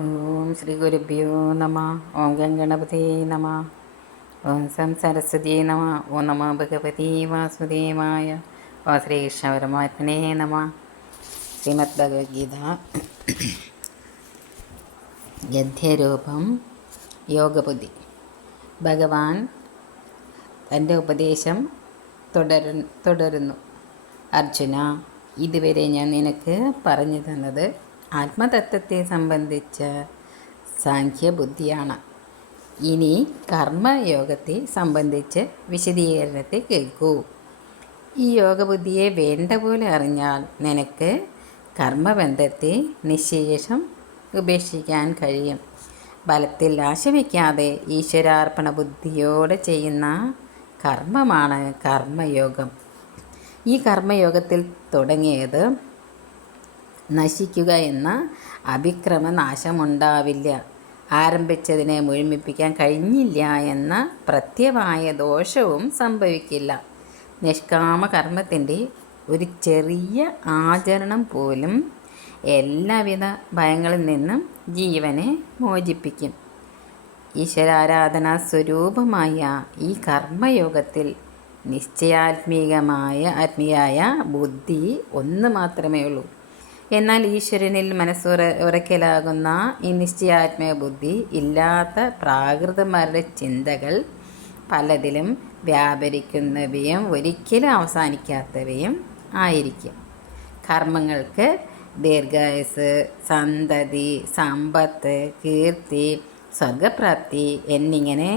ഓം ശ്രീ ഗുരുഭ്യോ നമ ഓം ഗംഗണപതി നമ ഓം സം സരസ്വതി നമ ഓം നമ ഭഗവതി വാസുദേവായ ഓ ശ്രീകൃഷ്ണ പരമാത്മനെ നമ. ശ്രീമദ് ഭഗവത്ഗീത ഗദ്യരൂപം യോഗബുദ്ധി. ഭഗവാൻ തന്റെ ഉപദേശം തുടരു തുടരുന്നു. അർജുന ഇതുവരെ ഞാൻ നിനക്ക് പറഞ്ഞു തന്നത് ആത്മതത്വത്തെ സംബന്ധിച്ച സാഖ്യബുദ്ധിയാണ്. ഇനി കർമ്മയോഗത്തെ സംബന്ധിച്ച് വിശദീകരണത്തെ കേൾക്കൂ. ഈ യോഗബുദ്ധിയെ വേണ്ട പോലെ അറിഞ്ഞാൽ നിനക്ക് കർമ്മബന്ധത്തെ നിശേഷം ഉപേക്ഷിക്കാൻ കഴിയും. ബലത്തിൽ ആശമിക്കാതെ ഈശ്വരാർപ്പണ ബുദ്ധിയോടെ ചെയ്യുന്ന കർമ്മമാണ് കർമ്മയോഗം. ഈ കർമ്മയോഗത്തിൽ തുടങ്ങിയത് നശിക്കുക എന്ന അഭിക്രമനാശമുണ്ടാവില്ല. ആരംഭിച്ചതിനെ മുഴുമിപ്പിക്കാൻ കഴിഞ്ഞില്ല എന്ന പ്രത്യമായ ദോഷവും സംഭവിക്കില്ല. നിഷ്കാമ കർമ്മത്തിന്റെ ഒരു ചെറിയ ആചരണം പോലും എല്ലാവിധ ഭയങ്ങളിൽ നിന്നും ജീവനെ മോചിപ്പിക്കും. ഈശ്വരാരാധനാ സ്വരൂപമായ ഈ കർമ്മയോഗത്തിൽ നിശ്ചയാത്മീകമായ ആത്മീയായ ബുദ്ധി ഒന്ന് മാത്രമേ ഉള്ളൂ. എന്നാൽ ഈശ്വരനിൽ മനസ്സുറ ഉറക്കലാകുന്ന ഈ നിശ്ചയാത്മക ബുദ്ധി ഇല്ലാത്ത പ്രാകൃതന്മാരുടെ ചിന്തകൾ പലതിലും വ്യാപരിക്കുന്നവയും ഒരിക്കലും അവസാനിക്കാത്തവയും ആയിരിക്കും. കർമ്മങ്ങൾക്ക് ദീർഘായുസ് സന്തതി സമ്പത്ത് കീർത്തി സ്വർഗപ്രാപ്തി എന്നിങ്ങനെ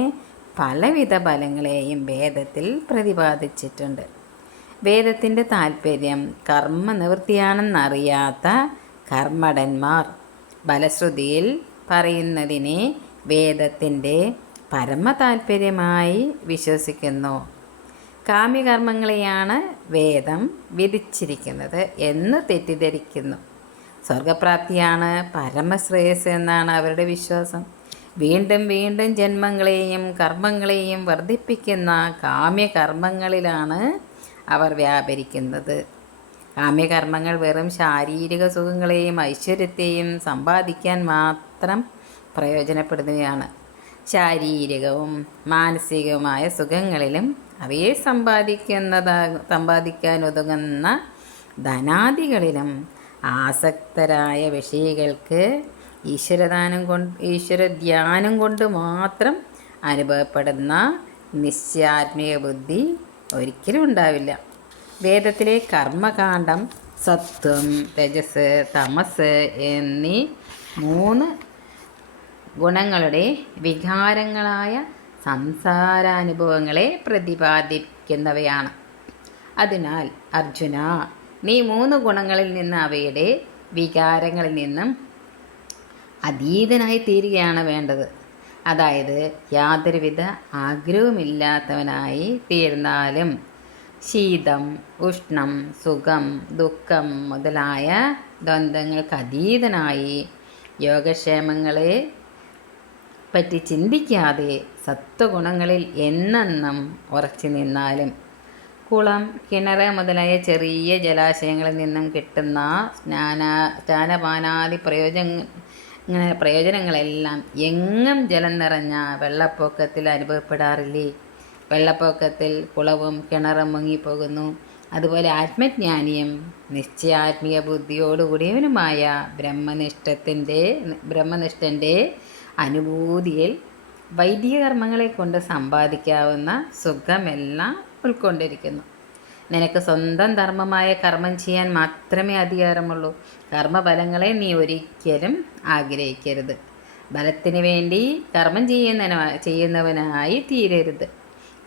പലവിധ ഫലങ്ങളെയും വേദത്തിൽ പ്രതിപാദിച്ചിട്ടുണ്ട്. വേദത്തിന്റെ താല്പര്യം കർമ്മനിവൃത്തിയാണെന്നറിയാത്ത കർമ്മടന്മാർ. ബലശ്രുതിയിൽ പറയുന്നതിനെ വേദത്തിന്റെ പരമ താല്പര്യമായി വിശ്വസിക്കുന്നു. കാമ്യകർമ്മങ്ങളെയാണ് വേദം വിധിച്ചിരിക്കുന്നത് എന്ന് തെറ്റിദ്ധരിക്കുന്നു. സ്വർഗപ്രാപ്തിയാണ് പരമശ്രേയസ് എന്നാണ് അവരുടെ വിശ്വാസം. വീണ്ടും വീണ്ടും ജന്മങ്ങളെയും കർമ്മങ്ങളെയും വർദ്ധിപ്പിക്കുന്ന കാമ്യകർമ്മങ്ങളിലാണ് അവർ വ്യാപരിക്കുന്നത്. കാമ്യകർമ്മങ്ങൾ വെറും ശാരീരിക സുഖങ്ങളെയും ഐശ്വര്യത്തെയും സമ്പാദിക്കാൻ മാത്രം പ്രയോജനപ്പെടുന്നവയാണ്. ശാരീരികവും മാനസികവുമായ സുഖങ്ങളിലും അവയെ സമ്പാദിക്കുന്നതാ സമ്പാദിക്കാൻ ഒതുങ്ങുന്ന ധനാദികളിലും ആസക്തരായ വിഷയികൾക്ക് ഈശ്വരദാനം കൊണ്ട് ഈശ്വരധ്യാനം കൊണ്ട് മാത്രം അനുഭവപ്പെടുന്ന നിശ്ചയാത്മിക ബുദ്ധി ഒരിക്കലും ഉണ്ടാവില്ല. വേദത്തിലെ കർമ്മകാന്ഡം സത്വം രജസ് തമസ് എന്നീ മൂന്ന് ഗുണങ്ങളുടെ വികാരങ്ങളായ സംസാരാനുഭവങ്ങളെ പ്രതിപാദിക്കുന്നവയാണ്. അതിനാൽ അർജുന നീ മൂന്ന് ഗുണങ്ങളിൽ നിന്ന് അവയുടെ വികാരങ്ങളിൽ നിന്നും അതീതനായി തീരുകയാണ് വേണ്ടത്. അതായത് യാതൊരുവിധ ആഗ്രഹവുമില്ലാത്തവനായി തീർന്നാലും ശീതം ഉഷ്ണം സുഖം ദുഃഖം മുതലായ ദ്വന്ദ്ങ്ങൾക്ക് അതീതനായി യോഗക്ഷേമങ്ങളെ പറ്റി ചിന്തിക്കാതെ സത്വഗുണങ്ങളിൽ എന്നെന്നും ഉറച്ചു നിന്നാലും കുളം കിണറ് മുതലായ ചെറിയ ജലാശയങ്ങളിൽ നിന്നും കിട്ടുന്ന സ്നാന സ്നാനപാനാദി പ്രയോജന ഇങ്ങനെ പ്രയോജനങ്ങളെല്ലാം എങ്ങും ജലം നിറഞ്ഞ വെള്ളപ്പൊക്കത്തിൽ അനുഭവപ്പെടാറില്ലേ? വെള്ളപ്പൊക്കത്തിൽ കുളവും കിണറും മുങ്ങിപ്പോകുന്നു. അതുപോലെ ആത്മജ്ഞാനിയും നിശ്ചയാത്മീയ ബുദ്ധിയോടുകൂടിയവനുമായ ബ്രഹ്മനിഷ്ഠത്തിന്റെ ബ്രഹ്മനിഷ്ഠന്റെ അനുഭൂതിയിൽ വൈദിക കർമ്മങ്ങളെ കൊണ്ട് സമ്പാദിക്കാവുന്ന സുഖമെല്ലാം ഉൾക്കൊണ്ടിരിക്കുന്നു. നിനക്ക് സ്വന്തം ധർമ്മമായ കർമ്മം ചെയ്യാൻ മാത്രമേ അധികാരമുള്ളൂ. കർമ്മഫലങ്ങളെ നീ ഒരിക്കലും ആഗ്രഹിക്കരുത്. ബലത്തിന് വേണ്ടി കർമ്മം ചെയ്യുന്ന ചെയ്യുന്നവനായി തീരരുത്.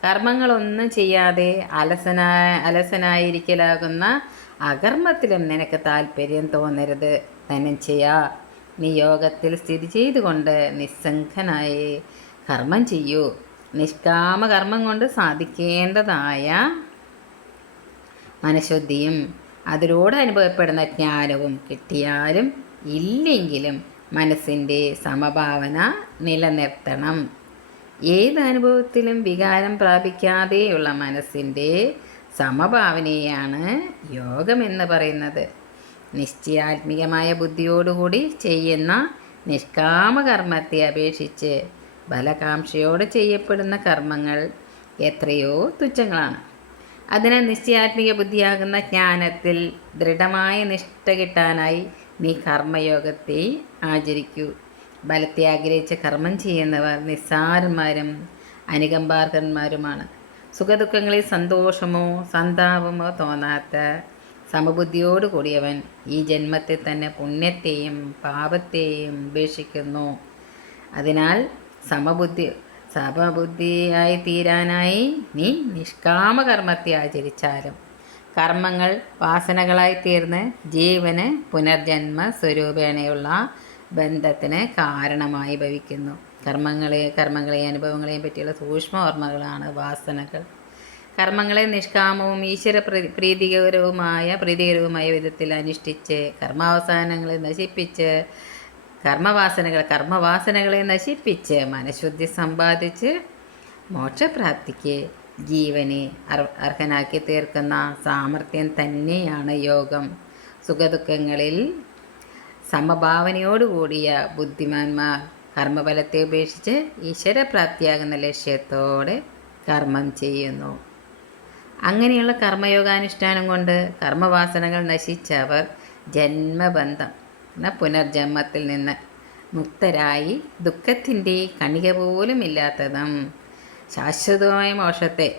കർമ്മങ്ങളൊന്നും ചെയ്യാതെ അലസനായ അലസനായിരിക്കലാകുന്ന അകർമ്മത്തിലും നിനക്ക് താല്പര്യം തോന്നരുത്. തന്നെ ചെയ്യാ നീ യോഗത്തിൽ സ്ഥിതി ചെയ്തുകൊണ്ട് നിസ്സംഗനായി കർമ്മം ചെയ്യൂ. നിഷ്കാമ കർമ്മം കൊണ്ട് സാധിക്കേണ്ടതായ മനഃശുദ്ധിയും അതിലൂടെ അനുഭവപ്പെടുന്ന ജ്ഞാനവും കിട്ടിയാലും ഇല്ലെങ്കിലും മനസ്സിന്റെ സമഭാവന നിലനിർത്തണം. ഏത് അനുഭവത്തിലും വികാരം പ്രാപിക്കാതെയുള്ള മനസ്സിന്റെ സമഭാവനയാണ് യോഗമെന്ന് പറയുന്നത്. നിശ്ചയാത്മികമായ ബുദ്ധിയോടുകൂടി ചെയ്യുന്ന നിഷ്കാമകർമ്മത്തെ അപേക്ഷിച്ച് ഫലകാംക്ഷയോടെ ചെയ്യപ്പെടുന്ന കർമ്മങ്ങൾ എത്രയോ തുച്ഛങ്ങളാണ്. അതിനാൽ നിശ്ചയാത്മിക ബുദ്ധിയാകുന്ന ജ്ഞാനത്തിൽ ദൃഢമായ നിഷ്ഠ കിട്ടാനായി നീ കർമ്മയോഗത്തെ ആചരിക്കൂ. ബലത്തെ ആഗ്രഹിച്ച് കർമ്മം ചെയ്യുന്നവർ നിസ്സാരന്മാരും അനുകമ്പാർഹന്മാരുമാണ്. സുഖദുഃഖങ്ങളിൽ സന്തോഷമോ സന്താപമോ തോന്നാത്ത സമബുദ്ധിയോട് കൂടിയവൻ ഈ ജന്മത്തിൽ തന്നെ പുണ്യത്തെയും പാപത്തെയും ഉപേക്ഷിക്കുന്നു. അതിനാൽ സമബുദ്ധി സമബുദ്ധിയായി തീരാനായി നീ നിഷ്കാമകർമ്മത്തെ ആചരിച്ചാലും കർമ്മങ്ങൾ വാസനകളായി തീർന്ന് ജീവന് പുനർജന്മ സ്വരൂപേണയുള്ള ബന്ധത്തിന് കാരണമായി ഭവിക്കുന്നു. കർമ്മങ്ങളെ കർമ്മങ്ങളെയും അനുഭവങ്ങളെയും പറ്റിയുള്ള സൂക്ഷ്മ ഓർമ്മകളാണ് വാസനകൾ. കർമ്മങ്ങളെ നിഷ്കാമവും ഈശ്വര പ്രീതികരവുമായ പ്രീതികരവുമായ വിധത്തിൽ അനുഷ്ഠിച്ച് കർമാവസാനങ്ങളെ നശിപ്പിച്ച് കർമ്മവാസനകൾ കർമ്മവാസനകളെ നശിപ്പിച്ച് മനഃശുദ്ധി സമ്പാദിച്ച് മോക്ഷപ്രാപ്തിക്ക് ജീവനെ അർഹനാക്കി തീർക്കുന്ന സാമർഥ്യം തന്നെയാണ് യോഗം. സുഖദുഃഖങ്ങളിൽ സമഭാവനയോടുകൂടിയ ബുദ്ധിമാന്മാർ കർമ്മഫലത്തെ ഉപേക്ഷിച്ച് ഈശ്വരപ്രാപ്തിയാകുന്ന ലക്ഷ്യത്തോടെ കർമ്മം ചെയ്യുന്നു. അങ്ങനെയുള്ള കർമ്മയോഗാനുഷ്ഠാനം കൊണ്ട് കർമ്മവാസനകൾ നശിച്ചവർ ജന്മബന്ധം എന്ന പുനർജന്മത്തിൽ നിന്ന് മുക്തരായി ദുഃഖത്തിന്റെ കണിക പോലും ഇല്ലാത്തതും ശാശ്വതമായ മോക്ഷത്തെ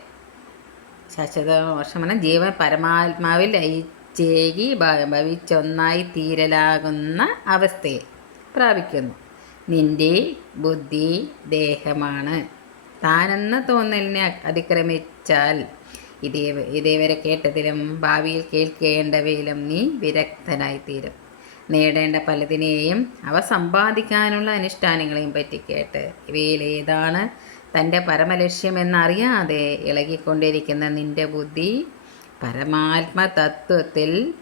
ശാശ്വത മോക്ഷമെന്ന ജീവൻ പരമാത്മാവിൽ ഐച്ചേകി ഭവിച്ചൊന്നായി തീരലാകുന്ന അവസ്ഥയെ പ്രാപിക്കുന്നു. നിന്റെ ബുദ്ധി ദേഹമാണ്. താനെന്ന തോന്നലിനെ അതിക്രമിച്ചാൽ ഇതേ ഇതേവരെ കേട്ടതിലും ഭാവിയിൽ കേൾക്കേണ്ടവയിലും നീ വിരക്തനായിത്തീരും. നേടേണ്ട പലതിനെയും അവ സമ്പാദിക്കാനുള്ള അനുഷ്ഠാനങ്ങളെയും പറ്റി കേട്ട് ഇവയിൽ ഏതാണ് തന്റെ പരമലക്ഷ്യമെന്നറിയാതെ ഇളകിക്കൊണ്ടിരിക്കുന്ന നിന്റെ ബുദ്ധി പരമാത്മതത്വത്തിൽ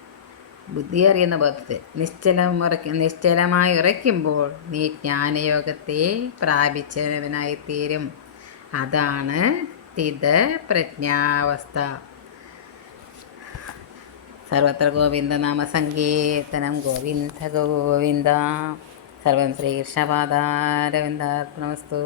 ബുദ്ധി അറിയുന്ന ബോധത്തിൽ നിശ്ചലം ഉറക്ക നിശ്ചലമായി ഉറയ്ക്കുമ്പോൾ നീ ജ്ഞാനയോഗത്തെ പ്രാപിച്ചവനായിത്തീരും. അതാണ് സ്ഥിത പ്രജ്ഞാവസ്ഥ സർവത്ര ഗോവിന്ദനാമസങ്കീർത്തനം ഗോവിന്ദ ഗോവിന്ദ സർവം ശ്രീകൃഷ്ണപാദാരവിന്ദാർപ്പണമസ്തു